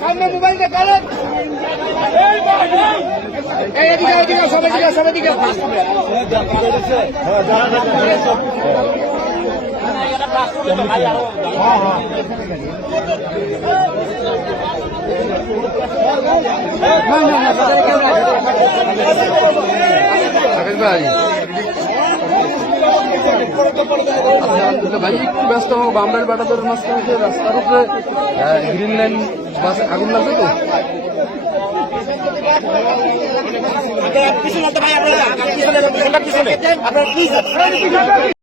সামনে মোবাইল দেখালেন এদিকে এদিকে সবাই দিকে সবাই দিকে আকাশ ভাই আচ্ছা, ভাই একটু ব্যস্ত হোক বামরাইল বাটাদের মাঝখানে রাস্তার উপরে গ্রিন লাইন বাস আগুন লাগবে তো? ভাই